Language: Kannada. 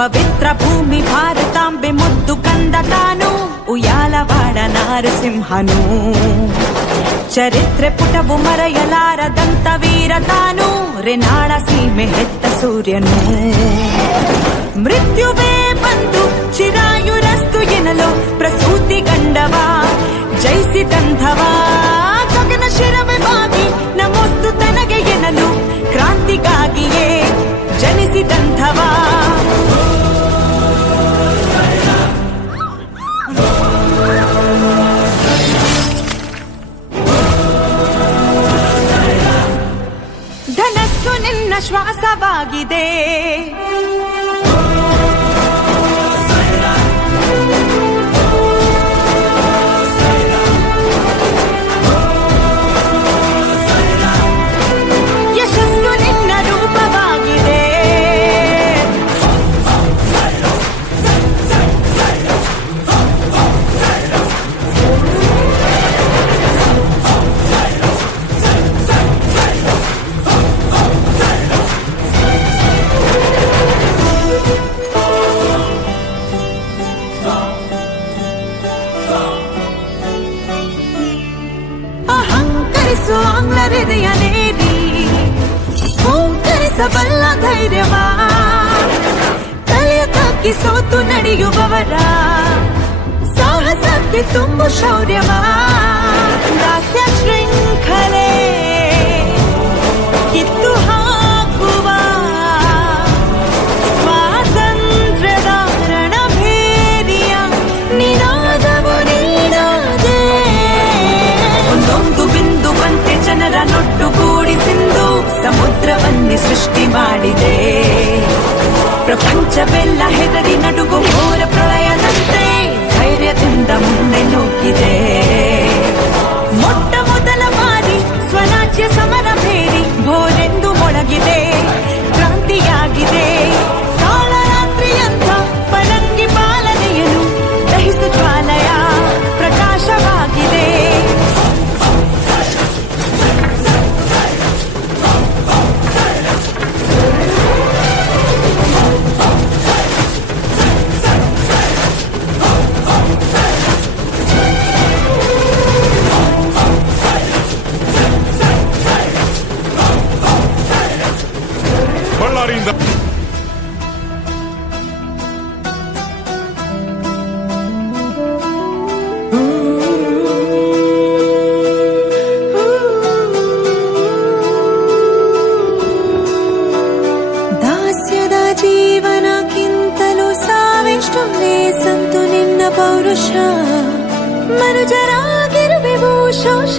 ಪವಿತ್ರ ಭೂಮಿ ಭಾರತಾಂಬೆ ಮುದ್ದು ಕಂದ ತಾನು ಉಯ್ಯಾಲವಾಡ ನಾರಸಿಂಹನು ಚರಿತ್ರೆ ಪುಟವು ಮರೆಯಲಾರದಂತ ವೀರ ತಾನು ರೆನಾಳ ಸೀಮೆ ಹೆತ್ತ ಸೂರ್ಯನು ಮೃತ್ಯುವೇ ಬಂದು ಚಿರಾಯುರಸ್ತು ಎನ್ನಲು ಪ್ರಸೂತಿ ಗಂಡವ ಜಯಿಸಿದಂಥವ ಗಗನ ಶಿರವೇ ಬಾಗಿ ನಮೋಸ್ತು ತನಗೆ ಎನ್ನಲು ಕ್ರಾಂತಿಗಾಗಿಯೇ ಜನಿಸಿದಂಥವ ಧನಸ್ಸು ನಿನ್ನ ಶ್ವಾಸವಾಗಿದೆ ಯಶಸ್ಸು ನಿನ್ನ ರೂಪವಾಗಿದೆ ಅಹಂಕರಿಸು ಆಂಗ್ಲ ಹೃದಯನೇರಿ ಓಂಕರಿಸಬಲ್ಲ ಧೈರ್ಯವ ತಲೆಯ ತಾಕಿ ಸೋತು ನಡೆಯುವವರ ಸಾಹಸಕ್ಕೆ ತುಂಬು ಶೌರ್ಯವ ದಾಸ್ಯ ಶೃಂಖಲೆ ಕಿತ್ತು ಹಾಕುವ ಸ್ವಾತಂತ್ರ್ಯದ ರಣಭೇರಿಯ ನಿನಾದವು ನೀನಾದೆ ಒಂದೊಂದು ಬಿಂದುವಂತೆ ಜನರ ನೊಟ್ಟುಗೂಡಿಸಿಂದು ಸಮುದ್ರವನ್ನೇ ಸೃಷ್ಟಿ ಮಾಡಿದೆ ಪ್ರಪಂಚವೆಲ್ಲ ಹೆದರಿ ನಡುಗು ಘೋರ ಪ್ರಳಯದಂತೆ ಧೈರ್ಯದಿಂದ ಮುಂದೆ ನುಗ್ಗಿದೆ ಮೊಟ್ಟ ಮೊದಲ ಬಾರಿ ಸ್ವರಾಜ್ಯ ಸಮರ ಭೇರಿ ಭೋರೆಂದು ಮೊಳಗಿದೆ ಕ್ರಾಂತಿಯಾಗಿದೆ ಕಾಳರಾತ್ರಿಯಂಥ ಪರಂಗಿ ಪಾಲನೆಯನ್ನು ದಹಿಸು ಜ್ವಾಲಯ ಪ್ರಕಾಶವಾಗಿದೆ ಬಳ್ಳಾರಿಯಿಂದ ದಾಸ್ಯದ ಜೀವನಕ್ಕಿಂತಲೂ ಸಾವಿಷ್ಟು ಸಂತು ನಿನ್ನ ಪೌರುಷ ಮನುಜರಾಗಿರುವೆವು ಶೋಷ